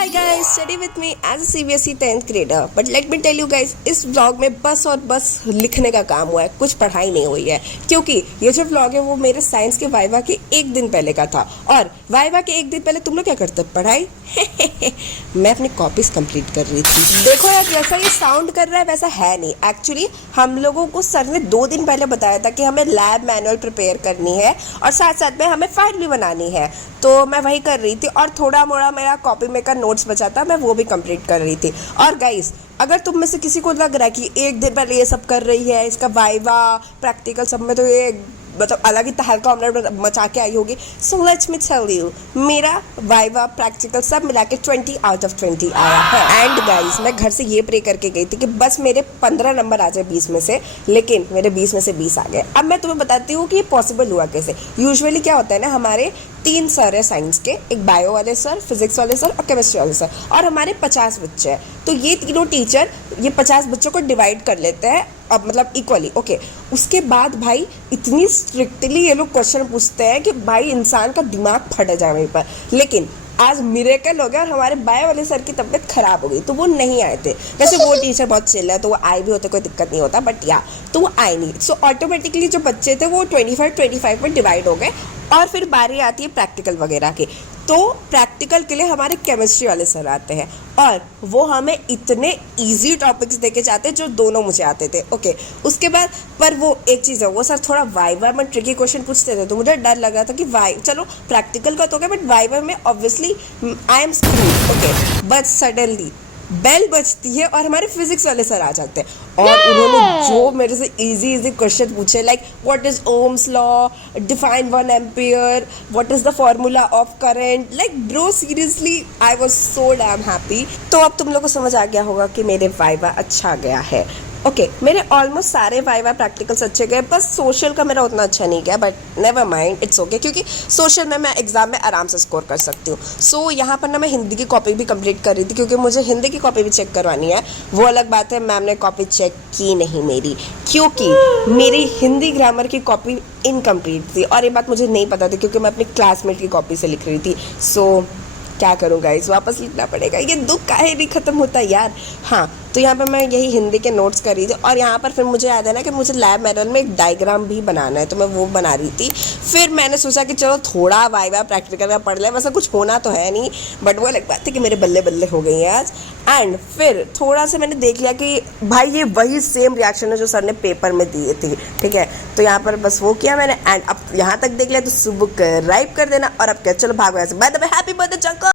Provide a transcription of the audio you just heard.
Hi guys, study with me as a CBSE 10th grader. But let me tell you guys, इस vlog में बस और बस लिखने का काम हुआ है, कुछ पढ़ाई नहीं हुई है। क्योंकि ये जो व्लॉग है वो मेरे साइंस के वाइवा के एक दिन पहले का था। और वाइवा के एक दिन पहले तुम लोग क्या करते पढ़ाई? मैं अपनी कॉपीज कंप्लीट कर रही थी। देखो यार, जैसा ये साउंड कर रहा है वैसा है नहीं। एक्चुअली हम लोगों को सर ने 2 दिन पहले बताया था कि हमें लैब मैनुअल प्रिपेयर करनी है और साथ साथ में हमें फाइल भी बनानी है। तो मैं वही कर रही थी और थोड़ा मोड़ा मेरा कॉपी मेकर नोट्स बचा था, मैं वो भी कंप्लीट कर रही थी। और गाइस, अगर तुम में से किसी को लग रहा है कि एक दिन पहले ये सब कर रही है, इसका वाइवा प्रैक्टिकल सब में तो ये मतलब अलग ही तहलका मचा के आई होगी, so let's me tell you, मेरा वाइवा प्रैक्टिकल सब मिला के 20 आउट ऑफ 20 आया है। एंड गाइस, मैं घर से ये प्रे करके गई थी कि बस मेरे 15 नंबर आ जाए 20 में से, लेकिन मेरे 20 में से 20 आ गए। अब मैं तुम्हें बताती हूँ कि ये पॉसिबल हुआ कैसे। यूजुअली क्या होता है ना, हमारे 3 सर है साइंस के, एक बायो वाले सर, फिजिक्स वाले सर और केमिस्ट्री वाले सर, और हमारे 50 बच्चे हैं। तो ये तीनों टीचर ये 50 बच्चों को डिवाइड कर लेते हैं, अब मतलब इक्वली। ओके, उसके बाद भाई इतनी स्ट्रिक्टली ये लोग क्वेश्चन पूछते हैं कि भाई इंसान का दिमाग फट जाए वहीं पर। लेकिन आज मिरेकल हो गया और हमारे बायो वाले सर की तबीयत खराब हो गई तो वो नहीं आए थे। वैसे वो टीचर बहुत चिल है तो वो आए भी होते, कोई दिक्कत नहीं होता, बट या तो वो आए नहीं। सो ऑटोमेटिकली जो बच्चे थे वो 25 में डिवाइड हो गए। और फिर बारी आती है प्रैक्टिकल वगैरह की। तो प्रैक्टिकल के लिए हमारे केमिस्ट्री वाले सर आते हैं और वो हमें इतने इजी टॉपिक्स देके जाते हैं जो दोनों मुझे आते थे। ओके, उसके बाद पर वो एक चीज़ है, वो सर थोड़ा वाइवा में ट्रिकी क्वेश्चन पूछते थे तो मुझे डर लग रहा था कि चलो प्रैक्टिकल का तो गया, बट वाइवा में obviously I am screwed. Okay, but suddenly bell बजती है और हमारे फिजिक्स वाले सर आ जाते हैं और उन्होंने जो मेरे से इजी क्वेश्चन पूछे, like what is Ohm's law, define 1 ampere, what is the formula of current. Like bro, seriously I was so damn happy. तो अब तुम लोग को समझ आ गया होगा कि मेरे वाइवा अच्छा गया है। ओके, मेरे ऑलमोस्ट सारे वाइवा प्रैक्टिकल्स अच्छे गए, बस सोशल का मेरा उतना अच्छा नहीं गया, but never mind, it's okay, क्योंकि सोशल में मैं एग्जाम में आराम से स्कोर कर सकती हूँ। सो यहाँ पर ना मैं हिंदी की कॉपी भी कंप्लीट कर रही थी क्योंकि मुझे हिंदी की कॉपी भी चेक करवानी है। वो अलग बात है, मैम ने कॉपी चेक की नहीं मेरी, क्योंकि मेरी हिंदी ग्रामर की कॉपी इनकम्प्लीट थी और ये बात मुझे नहीं पता थी क्योंकि मैं अपनी क्लासमेट की कॉपी से लिख रही थी। सो क्या करूँ गाइस, वापस लिखना पड़ेगा। ये दुख काहे नहीं खत्म होता यार। हाँ, तो यहाँ पे मैं यही हिंदी के नोट्स कर रही थी और यहाँ पर फिर मुझे याद है ना कि मुझे लैब मैनुअल में एक डायग्राम भी बनाना है, तो मैं वो बना रही थी। फिर मैंने सोचा कि चलो थोड़ा वाइवा प्रैक्टिकल का पढ़ ले, वैसा कुछ होना तो है नहीं, बट वो अलग बात थी कि मेरे बल्ले बल्ले हो गई हैं आज। एंड फिर थोड़ा सा मैंने देख लिया कि भाई ये वही सेम रिएक्शन है जो सर ने पेपर में दिए थे, ठीक है। तो यहाँ पर बस वो किया मैंने, एंड अब यहाँ तक देख लिया तो सब्सक्राइब कर देना। और अब क्या, चलो भागो यहाँ से। By the way, happy birthday चंको।